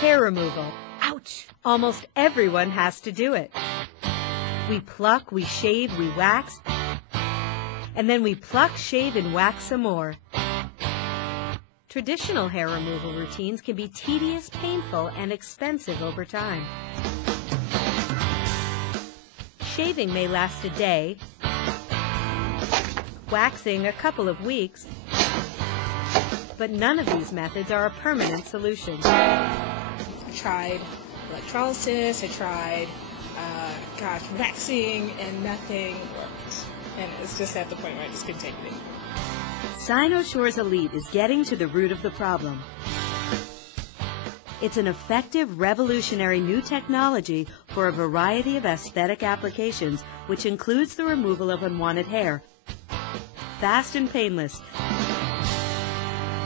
Hair removal. Ouch! Almost everyone has to do it. We pluck, we shave, we wax, and then we pluck, shave, and wax some more. Traditional hair removal routines can be tedious, painful, and expensive over time. Shaving may last a day, waxing a couple of weeks, but none of these methods are a permanent solution. I tried electrolysis, I tried, waxing, and nothing worked. And it's just at the point where I just couldn't take it anymore. Cynosure's Elite is getting to the root of the problem. It's an effective, revolutionary new technology for a variety of aesthetic applications, which includes the removal of unwanted hair. Fast and painless.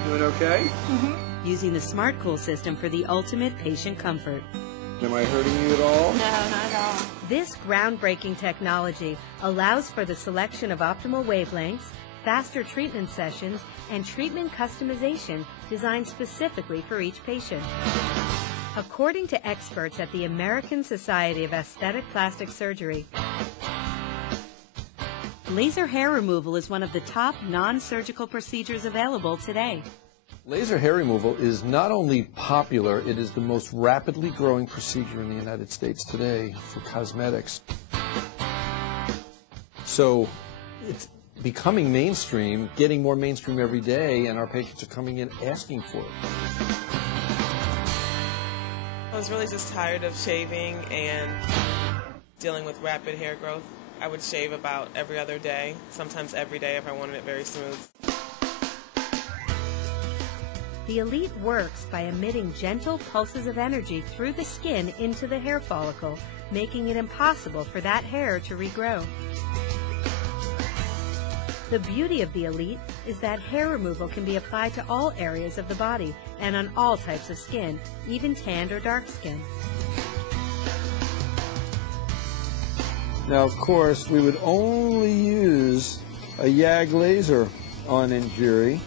Doing okay? Mm-hmm. Using the SmartCool system for the ultimate patient comfort. Am I hurting you at all? No, not at all. This groundbreaking technology allows for the selection of optimal wavelengths, faster treatment sessions, and treatment customization designed specifically for each patient. According to experts at the American Society of Aesthetic Plastic Surgery, laser hair removal is one of the top non-surgical procedures available today. Laser hair removal is not only popular, it is the most rapidly growing procedure in the United States today for cosmetics. So it's becoming mainstream, getting more mainstream every day, and our patients are coming in asking for it. I was really just tired of shaving and dealing with rapid hair growth. I would shave about every other day, sometimes every day if I wanted it very smooth. The Elite works by emitting gentle pulses of energy through the skin into the hair follicle, making it impossible for that hair to regrow. The beauty of the Elite is that hair removal can be applied to all areas of the body and on all types of skin, even tanned or dark skin. Now, of course, we would only use a YAG laser on Njeri.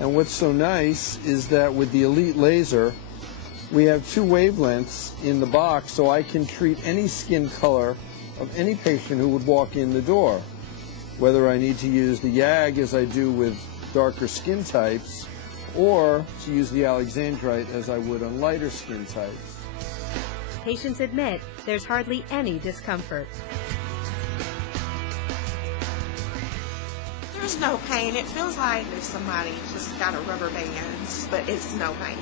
And what's so nice is that with the Elite laser, we have 2 wavelengths in the box, so I can treat any skin color of any patient who would walk in the door. Whether I need to use the YAG as I do with darker skin types, or to use the Alexandrite as I would on lighter skin types. Patients admit there's hardly any discomfort. There's no pain. It feels like if somebody just got a rubber band, but it's no pain.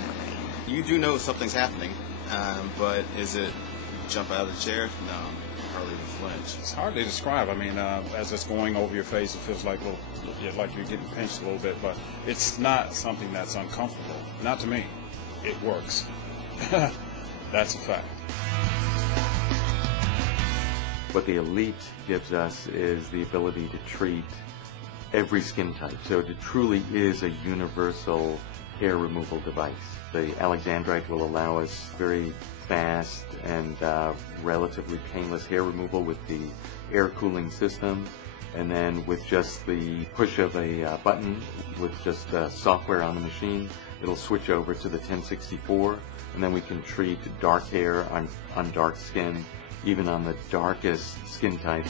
No pain. You do know something's happening, but is it jump out of the chair? No, hardly even flinch. It's hard to describe. I mean, as it's going over your face, it feels like like you're getting pinched a little bit, but it's not something that's uncomfortable. Not to me. It works. That's a fact. What the Elite gives us is the ability to treat every skin type. So it truly is a universal hair removal device. The Alexandrite will allow us very fast and relatively painless hair removal with the air cooling system. And then with just the push of a button, with just software on the machine, it'll switch over to the 1064. And then we can treat dark hair on dark skin, even on the darkest skin type.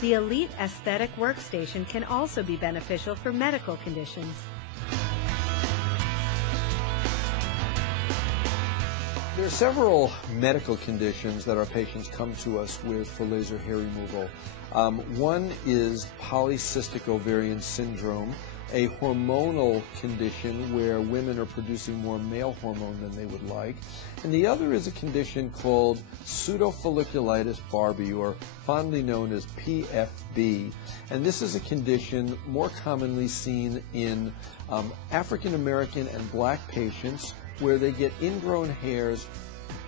The Elite Aesthetic Workstation can also be beneficial for medical conditions. There are several medical conditions that our patients come to us with for laser hair removal. One is polycystic ovarian syndrome, a hormonal condition where women are producing more male hormone than they would like. And the other is a condition called pseudofolliculitis barbae, or fondly known as PFB. And this is a condition more commonly seen in African American and black patients, where they get ingrown hairs,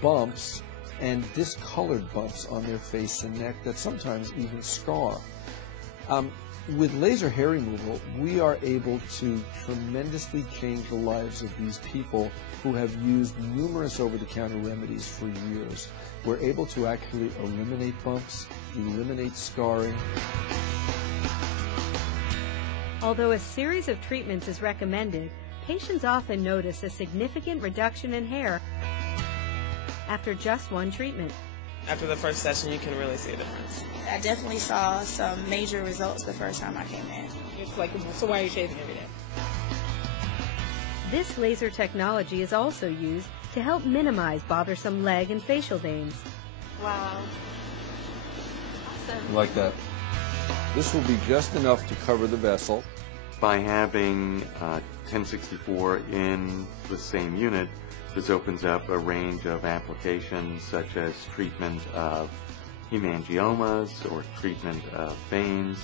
bumps, and discolored bumps on their face and neck that sometimes even scar. With laser hair removal, we are able to tremendously change the lives of these people who have used numerous over-the-counter remedies for years. We're able to actually eliminate bumps, eliminate scarring. Although a series of treatments is recommended, patients often notice a significant reduction in hair after just one treatment. After the first session, you can really see a difference. I definitely saw some major results the first time I came in. It's like, so why are you shaving every day? This laser technology is also used to help minimize bothersome leg and facial veins. Wow. Awesome. Like that. This will be just enough to cover the vessel. By having 1064 in the same unit, this opens up a range of applications such as treatment of hemangiomas or treatment of veins.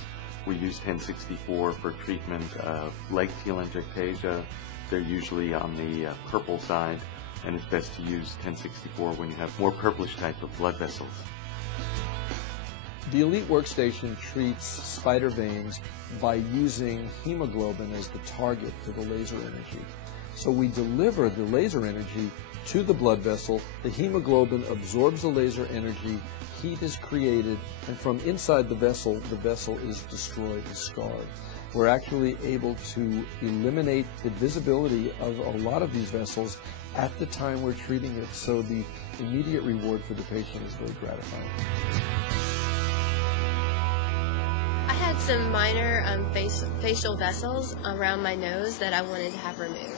We use 1064 for treatment of leg telangiectasia. They're usually on the purple side, and it's best to use 1064 when you have more purplish type of blood vessels. The Elite Workstation treats spider veins by using hemoglobin as the target for the laser energy. So we deliver the laser energy to the blood vessel, the hemoglobin absorbs the laser energy, heat is created, and from inside the vessel is destroyed and scarred. We're actually able to eliminate the visibility of a lot of these vessels at the time we're treating it, so the immediate reward for the patient is very gratifying. I had some minor facial vessels around my nose that I wanted to have removed.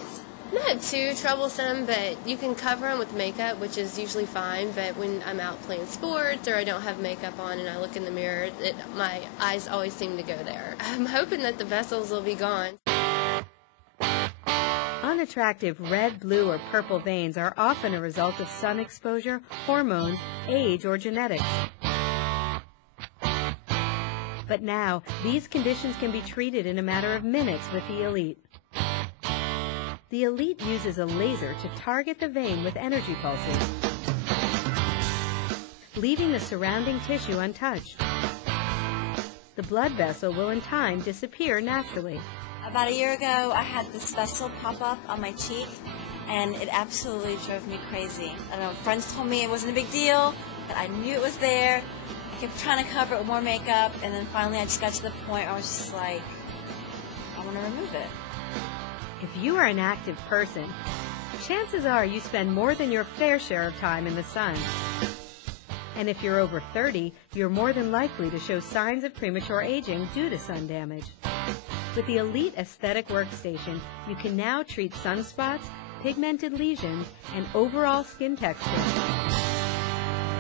Not too troublesome, but you can cover them with makeup, which is usually fine, but when I'm out playing sports or I don't have makeup on and I look in the mirror, my eyes always seem to go there. I'm hoping that the vessels will be gone. Unattractive red, blue, or purple veins are often a result of sun exposure, hormones, age, or genetics. But now, these conditions can be treated in a matter of minutes with the Elite. The Elite uses a laser to target the vein with energy pulses, leaving the surrounding tissue untouched. The blood vessel will in time disappear naturally. About a year ago, I had this vessel pop up on my cheek, and it absolutely drove me crazy. I don't know, friends told me it wasn't a big deal, but I knew it was there. I kept trying to cover it with more makeup, and then finally I just got to the point where I was just like, I want to remove it. If you are an active person, chances are you spend more than your fair share of time in the sun. And if you're over 30, you're more than likely to show signs of premature aging due to sun damage. With the Elite Aesthetic Workstation, you can now treat sunspots, pigmented lesions, and overall skin texture,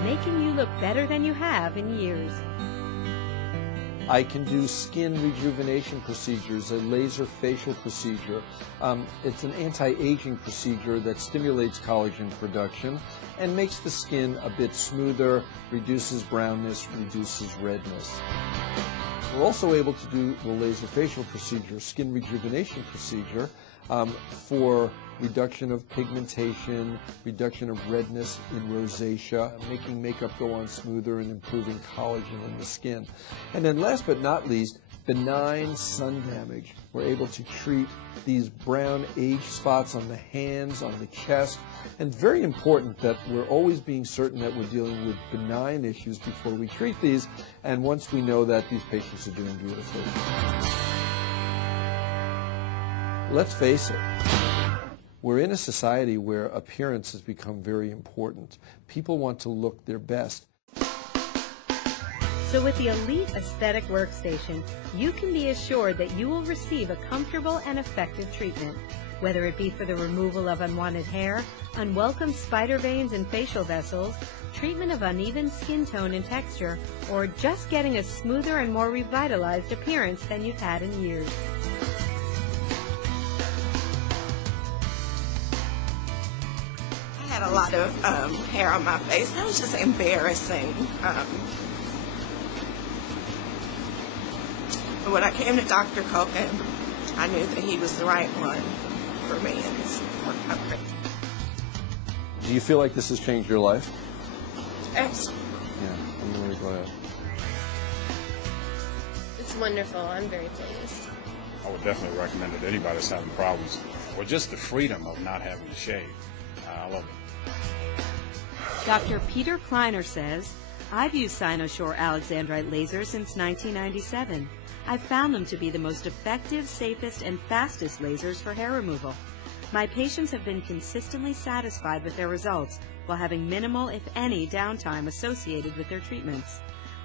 making you look better than you have in years. I can do skin rejuvenation procedures, a laser facial procedure. It's an anti-aging procedure that stimulates collagen production and makes the skin a bit smoother, reduces brownness, reduces redness. We're also able to do the laser facial procedure, skin rejuvenation procedure, for reduction of pigmentation, reduction of redness in rosacea, making makeup go on smoother and improving collagen in the skin. And then last but not least, benign sun damage. We're able to treat these brown age spots on the hands, on the chest, and very important that we're always being certain that we're dealing with benign issues before we treat these, and once we know that, these patients are doing beautifully. Let's face it, we're in a society where appearance has become very important. People want to look their best. So with the Elite Aesthetic Workstation, you can be assured that you will receive a comfortable and effective treatment, whether it be for the removal of unwanted hair, unwelcome spider veins and facial vessels, treatment of uneven skin tone and texture, or just getting a smoother and more revitalized appearance than you've had in years. I had a lot of hair on my face. That was just embarrassing. But when I came to Dr. Culkin, I knew that he was the right one for me, and it's worked out great. Do you feel like this has changed your life? Excellent. Yeah, I'm really glad. It's wonderful. I'm very pleased. I would definitely recommend it to anybody that's having problems, or just the freedom of not having to shave. I love it. Dr. Peter Kleiner says, I've used Cynosure Alexandrite laser since 1997. I've found them to be the most effective, safest, and fastest lasers for hair removal. My patients have been consistently satisfied with their results while having minimal, if any, downtime associated with their treatments.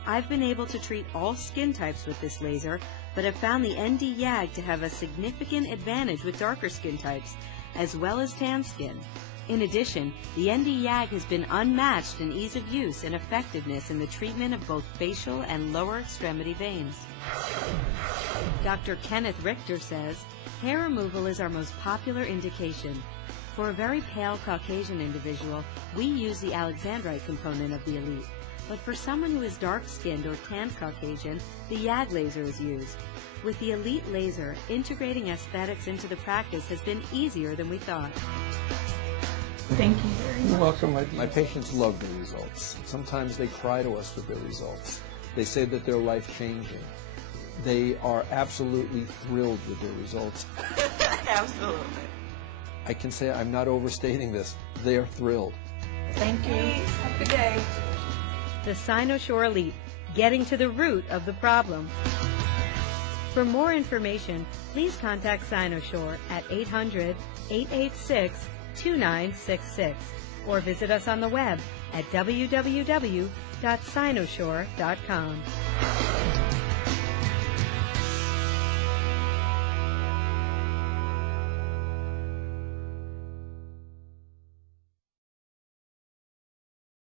I've been able to treat all skin types with this laser, but have found the ND YAG to have a significant advantage with darker skin types, as well as tan skin. In addition, the ND YAG has been unmatched in ease of use and effectiveness in the treatment of both facial and lower extremity veins. Dr. Kenneth Richter says, hair removal is our most popular indication. For a very pale Caucasian individual, we use the Alexandrite component of the Elite. But for someone who is dark-skinned or tanned Caucasian, the YAG laser is used. With the Elite laser, integrating aesthetics into the practice has been easier than we thought. Thank you very much. You're welcome. My patients love the results. Sometimes they cry to us with their results. They say that they're life-changing. They are absolutely thrilled with their results. Absolutely. I can say, I'm not overstating this, they are thrilled. Thank you. Have a good day. The Cynosure Elite, getting to the root of the problem. For more information, please contact Cynosure at 800-886-2966 or visit us on the web at www.cynosure.com.